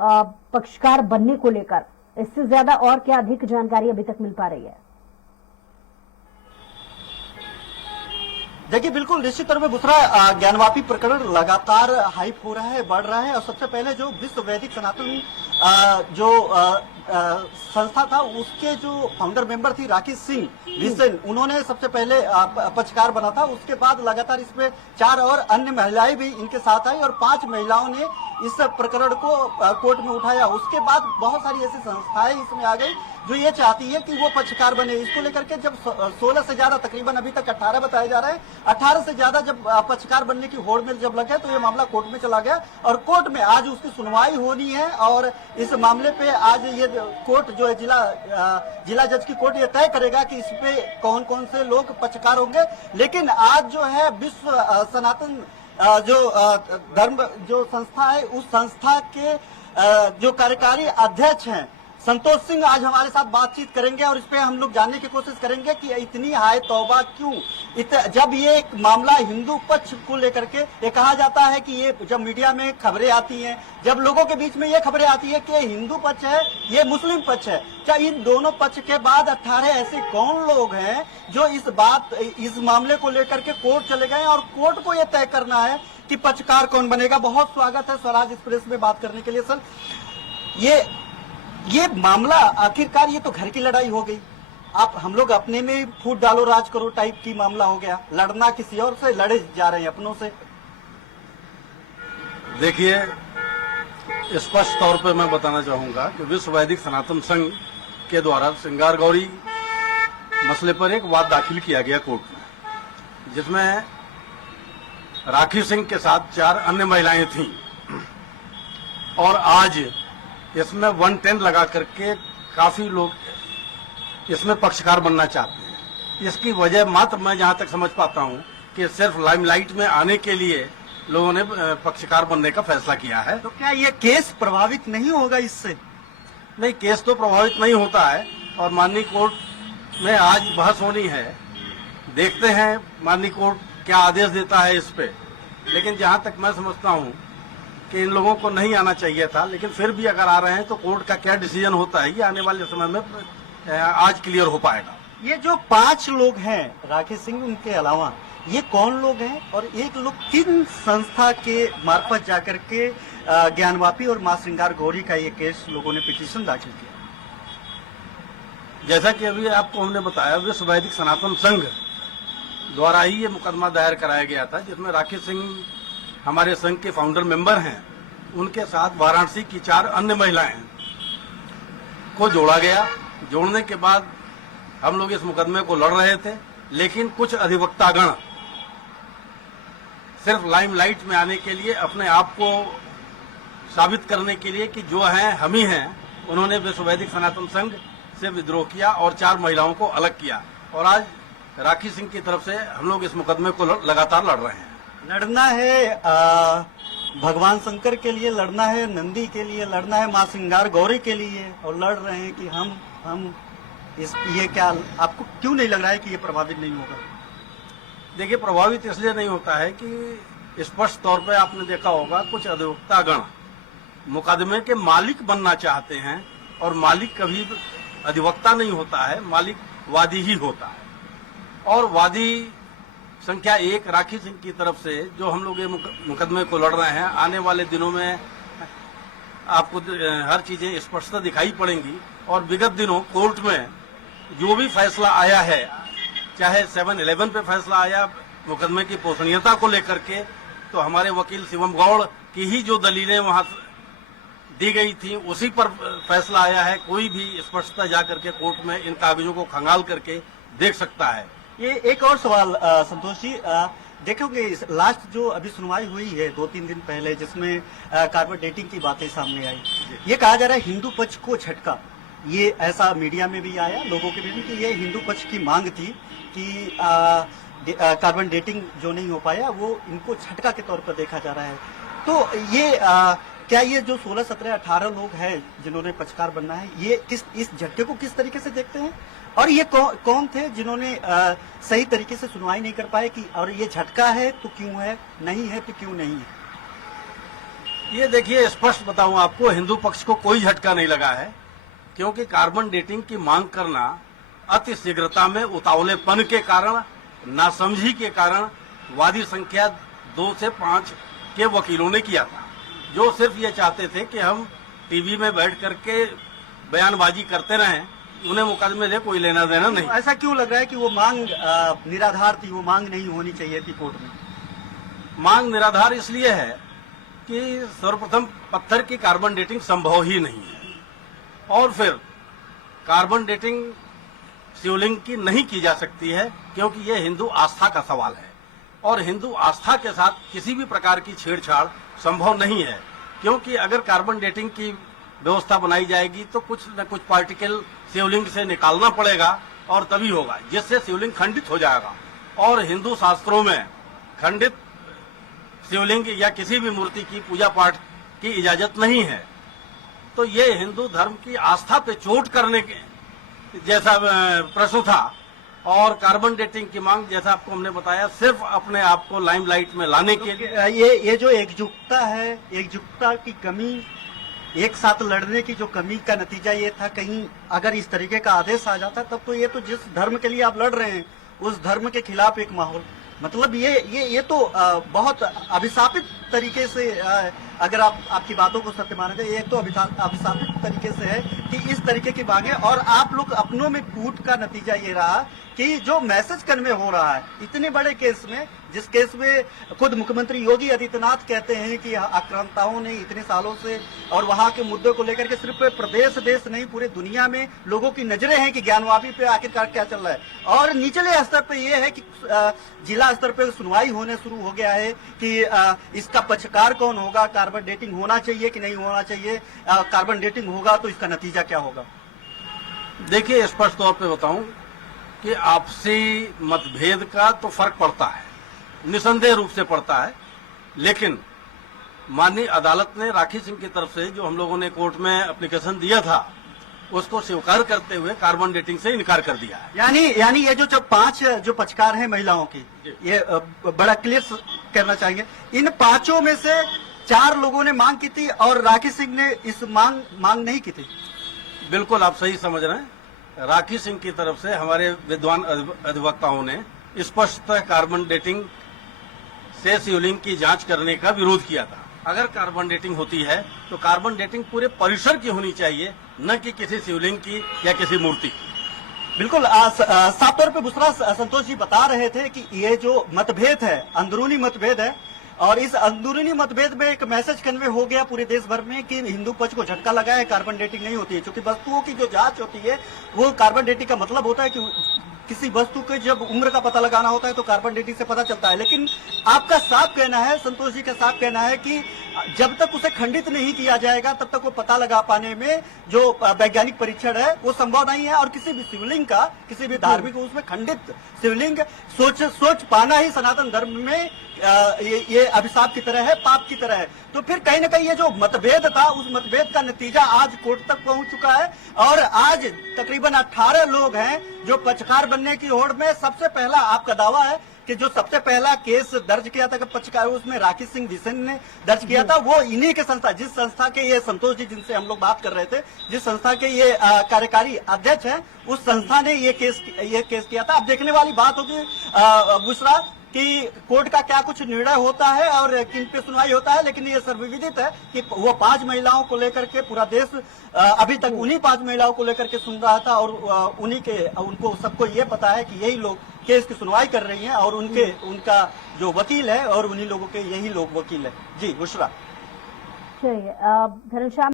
पक्षकार बनने को लेकर, इससे ज्यादा और क्या अधिक जानकारी अभी तक मिल पा रही है? देखिए, बिल्कुल निश्चित तौर पर बुसरा ज्ञानवापी प्रकरण लगातार हाइप हो रहा है, बढ़ रहा है। और सबसे पहले जो विश्व वैदिक सनातन संस्था था, उसके जो फाउंडर मेंबर थी राखी सिंह बिसेन, उन्होंने सबसे पहले पक्षकार बना था। उसके बाद लगातार इसमें 4 और अन्य महिलाएं भी इनके साथ आई और 5 महिलाओं ने इस प्रकरण को कोर्ट में उठाया। उसके बाद बहुत सारी ऐसी संस्थाएं इसमें आ गई जो ये चाहती है कि वो पक्षकार बने। इसको लेकर के जब 16 से ज्यादा, तकरीबन अभी तक 18 बताया जा रहा है, 18 से ज्यादा जब पक्षकार बनने की होड़ में जब लगे तो ये मामला कोर्ट में चला गया और कोर्ट में आज उसकी सुनवाई होनी है। और इस मामले पे आज ये कोर्ट जो है जिला जज की कोर्ट ये तय करेगा कि इस पे कौन कौन से लोग पक्षकार होंगे। लेकिन आज जो है विश्व सनातन जो धर्म जो संस्था है, उस संस्था के जो कार्यकारी अध्यक्ष हैं संतोष सिंह आज हमारे साथ बातचीत करेंगे और इस पे हम लोग जानने की कोशिश करेंगे कि इतनी हाय तौबा क्यों। जब ये एक मामला हिंदू पक्ष को लेकर के ये कहा जाता है कि ये जब मीडिया में खबरें आती हैं, जब लोगों के बीच में ये खबरें आती है कि हिंदू पक्ष है, ये मुस्लिम पक्ष है, क्या इन दोनों पक्ष के बाद 18 ऐसे कौन लोग हैं जो इस मामले को लेकर के कोर्ट चले गए और कोर्ट को यह तय करना है कि पक्षकार कौन बनेगा। बहुत स्वागत है स्वराज एक्सप्रेस में बात करने के लिए। सर, ये मामला आखिरकार ये तो घर की लड़ाई हो गई, आप हम लोग अपने में फूट डालो राज करो टाइप की मामला हो गया, लड़ना किसी और से, लड़े जा रहे हैं अपनों से। देखिए, स्पष्ट तौर पे मैं बताना चाहूंगा कि विश्व वैदिक सनातन संघ के द्वारा श्रृंगार गौरी मसले पर एक वाद दाखिल किया गया कोर्ट में, जिसमें राखी सिंह के साथ 4 अन्य महिलाएं थीं और आज इसमें 110 लगा करके काफी लोग इसमें पक्षकार बनना चाहते हैं। इसकी वजह मात्र मैं जहां तक समझ पाता हूं कि सिर्फ लाइमलाइट में आने के लिए लोगों ने पक्षकार बनने का फैसला किया है। तो क्या ये केस प्रभावित नहीं होगा इससे? नहीं, केस तो प्रभावित नहीं होता है और माननीय कोर्ट में आज बहस होनी है। देखते हैं माननीय कोर्ट क्या आदेश देता है इस पे। लेकिन जहां तक मैं समझता हूं कि इन लोगों को नहीं आना चाहिए था, लेकिन फिर भी अगर आ रहे हैं तो कोर्ट का क्या डिसीजन होता है ये आने वाले समय में आज क्लियर हो पाएगा। ये जो 5 लोग हैं राखी सिंह, उनके अलावा ये कौन लोग हैं और एक लोग किन संस्था के मार्फत जाकर के ज्ञानवापी और मां श्रृंगार गौरी का ये केस लोगों ने पिटीशन दाखिल किया? जैसा कि अभी आपको हमने बताया, विश्व वैदिक सनातन संघ द्वारा ही ये मुकदमा दायर कराया गया था, जिसमें राखी सिंह हमारे संघ के फाउंडर मेंबर हैं, उनके साथ वाराणसी की 4 अन्य महिलाएं को जोड़ा गया। जोड़ने के बाद हम लोग इस मुकदमे को लड़ रहे थे, लेकिन कुछ अधिवक्तागण सिर्फ लाइमलाइट में आने के लिए, अपने आप को साबित करने के लिए कि जो हैं हम ही हैं, उन्होंने विश्व वैदिक सनातन संघ से विद्रोह किया और 4 महिलाओं को अलग किया। और आज राखी सिंह की तरफ से हम लोग इस मुकदमे को लगातार लड़ रहे हैं। लड़ना है भगवान शंकर के लिए, लड़ना है नंदी के लिए, लड़ना है मां श्रृंगार गौरी के लिए, और लड़ रहे हैं कि हम ये क्या आपको क्यों नहीं लग रहा है कि ये प्रभावित नहीं होगा? देखिए, प्रभावित इसलिए नहीं होता है कि स्पष्ट तौर पे आपने देखा होगा कुछ अधिवक्तागण मुकदमे के मालिक बनना चाहते हैं और मालिक कभी अधिवक्ता नहीं होता है, मालिक वादी ही होता है। और वादी संख्या 1 राखी सिंह की तरफ से जो हम लोग ये मुकदमे को लड़ रहे हैं, आने वाले दिनों में आपको हर चीजें स्पष्टता दिखाई पड़ेंगी। और विगत दिनों कोर्ट में जो भी फैसला आया है, चाहे 7/11 पे फैसला आया मुकदमे की पोषणीयता को लेकर के, तो हमारे वकील शिवम गौड़ की ही जो दलीलें वहां दी गई थी उसी पर फैसला आया है। कोई भी स्पष्टता जाकर के कोर्ट में इन कागजों को खंगाल करके देख सकता है। ये एक और सवाल संतोष जी, देखोगे लास्ट जो अभी सुनवाई हुई है 2-3 दिन पहले, जिसमें कार्बन डेटिंग की बातें सामने आई, ये कहा जा रहा है हिंदू पक्ष को झटका, ये ऐसा मीडिया में भी आया, लोगों के बीच कि ये हिंदू पक्ष की मांग थी कि कार्बन डेटिंग जो नहीं हो पाया वो इनको झटका के तौर पर देखा जा रहा है। तो ये क्या ये जो 16, 17, 18 लोग हैं जिन्होंने पक्षकार बनना है, ये इस झटके को किस तरीके से देखते हैं? और ये कौन थे जिन्होंने सही तरीके से सुनवाई नहीं कर पाए कि और ये झटका है तो क्यों है, नहीं है तो क्यों नहीं है? ये देखिए, स्पष्ट बताऊं आपको, हिंदू पक्ष को कोई झटका नहीं लगा है, क्योंकि कार्बन डेटिंग की मांग करना अति शीघ्रता में उतावलेपन के कारण, नासमझी के कारण वादी संख्या 2 से 5 के वकीलों ने किया था, जो सिर्फ ये चाहते थे कि हम टीवी में बैठ करके बयानबाजी करते रहें, उन्हें मुकदमे से कोई लेना देना नहीं। ऐसा क्यों लग रहा है कि वो मांग निराधार थी, वो मांग नहीं होनी चाहिए थी कोर्ट में? मांग निराधार इसलिए है कि सर्वप्रथम पत्थर की कार्बन डेटिंग संभव ही नहीं है, और फिर कार्बन डेटिंग शिवलिंग की नहीं की जा सकती है, क्योंकि यह हिंदू आस्था का सवाल है, और हिंदू आस्था के साथ किसी भी प्रकार की छेड़छाड़ संभव नहीं है। क्योंकि अगर कार्बन डेटिंग की व्यवस्था बनाई जाएगी तो कुछ न कुछ पार्टिकल शिवलिंग से निकालना पड़ेगा, और तभी होगा, जिससे शिवलिंग खंडित हो जाएगा। और हिंदू शास्त्रों में खंडित शिवलिंग या किसी भी मूर्ति की पूजा पाठ की इजाजत नहीं है। तो ये हिंदू धर्म की आस्था पे चोट करने के जैसा प्रश्न था, और कार्बन डेटिंग की मांग, जैसा आपको हमने बताया, सिर्फ अपने आप को लाइमलाइट में लाने के लिए। ये जो एकजुटता है, एकजुटता की कमी, एक साथ लड़ने की जो कमी का नतीजा ये था। कहीं अगर इस तरीके का आदेश आ जाता तब तो ये तो जिस धर्म के लिए आप लड़ रहे हैं उस धर्म के खिलाफ एक माहौल, मतलब ये तो बहुत अभिशापित तरीके से, अगर आपकी बातों को सत्य माना जाए, ये तो अभिशापित तरीके से है कि इस तरीके की मांगे, और आप लोग अपनों में कूट का नतीजा ये रहा कि जो मैसेज कन्वे हो रहा है इतने बड़े केस में, जिस केस में खुद मुख्यमंत्री योगी आदित्यनाथ कहते हैं कि आक्रांताओं ने इतने सालों से, और वहां के मुद्दों को लेकर के सिर्फ प्रदेश देश नहीं पूरे दुनिया में लोगों की नजरें हैं कि ज्ञानवापी पे आखिरकार क्या चल रहा है। और निचले स्तर पे ये है कि जिला स्तर पे सुनवाई होने शुरू हो गया है कि इसका पक्षकार कौन होगा, कार्बन डेटिंग होना चाहिए कि नहीं होना चाहिए, कार्बन डेटिंग होगा तो इसका नतीजा क्या होगा। देखिए, स्पष्ट तौर पे बताऊं कि आपसी मतभेद का तो फर्क पड़ता है, निसंदेह रूप से पड़ता है, लेकिन माननीय अदालत ने राखी सिंह की तरफ से जो हम लोगों ने कोर्ट में एप्लीकेशन दिया था उसको स्वीकार करते हुए कार्बन डेटिंग से इनकार कर दिया है। यानी ये जो 5 जो पक्षकार हैं महिलाओं की, ये बड़ा क्लियर करना चाहेंगे, इन 5 में से 4 लोगों ने मांग की थी और राखी सिंह ने इस मांग नहीं की थी। बिल्कुल आप सही समझ रहे हैं। राखी सिंह की तरफ से हमारे विद्वान अधिवक्ताओं ने स्पष्ट कार्बन डेटिंग से शिवलिंग की जांच करने का विरोध किया था। अगर कार्बन डेटिंग होती है तो कार्बन डेटिंग पूरे परिसर की होनी चाहिए, न कि किसी शिवलिंग की या किसी मूर्ति की। बिल्कुल साफ तौर पे बुसरा संतोष जी बता रहे थे कि ये जो मतभेद है, अंदरूनी मतभेद है, और इस अंदरूनी मतभेद में एक मैसेज कन्वे हो गया पूरे देश भर में कि हिंदू पक्ष को झटका लगा है, कार्बन डेटिंग नहीं होती है। क्योंकि वस्तुओं की जो जांच होती है वो कार्बन डेटिंग का मतलब होता है कि किसी वस्तु के जब उम्र का पता लगाना होता है तो कार्बन डेटिंग से पता चलता है। लेकिन आपका साफ कहना है, संतोष जी का साफ कहना है कि जब तक उसे खंडित नहीं किया जाएगा तब तक वो पता लगा पाने में जो वैज्ञानिक परीक्षण है वो संभव नहीं है, और किसी भी शिवलिंग का, किसी भी धार्मिक उसमें खंडित शिवलिंग सोच पाना ही सनातन धर्म में ये अभिशाप की तरह है, पाप की तरह है। तो फिर कहीं ना कहीं ये जो मतभेद था उस मतभेद का नतीजा आज कोर्ट तक पहुंच चुका है, और आज तकरीबन 18 लोग हैं जो पक्षकार बनने की होड़ में। सबसे पहला आपका दावा है कि जो सबसे पहला केस दर्ज किया था पक्षकार, उसमें राखी सिंह बिसेन ने दर्ज किया था, वो इन्हीं के संस्था, जिस संस्था के ये संतोष जी जिनसे हम लोग बात कर रहे थे, जिस संस्था के ये कार्यकारी अध्यक्ष हैं, उस संस्था ने ये केस किया था। अब देखने वाली बात होगी बुशरा कि कोर्ट का क्या कुछ निर्णय होता है और किन पे सुनवाई होता है। लेकिन ये सर्वविदित है कि वो 5 महिलाओं को लेकर के पूरा देश अभी तक उन्हीं 5 महिलाओं को लेकर के सुन रहा था, और उनको सबको ये पता है कि यही लोग केस की सुनवाई कर रही हैं, और उनका जो वकील है और उन्हीं लोगों के यही लोग वकील है। जी बुशरा। चलिए, घनश्याम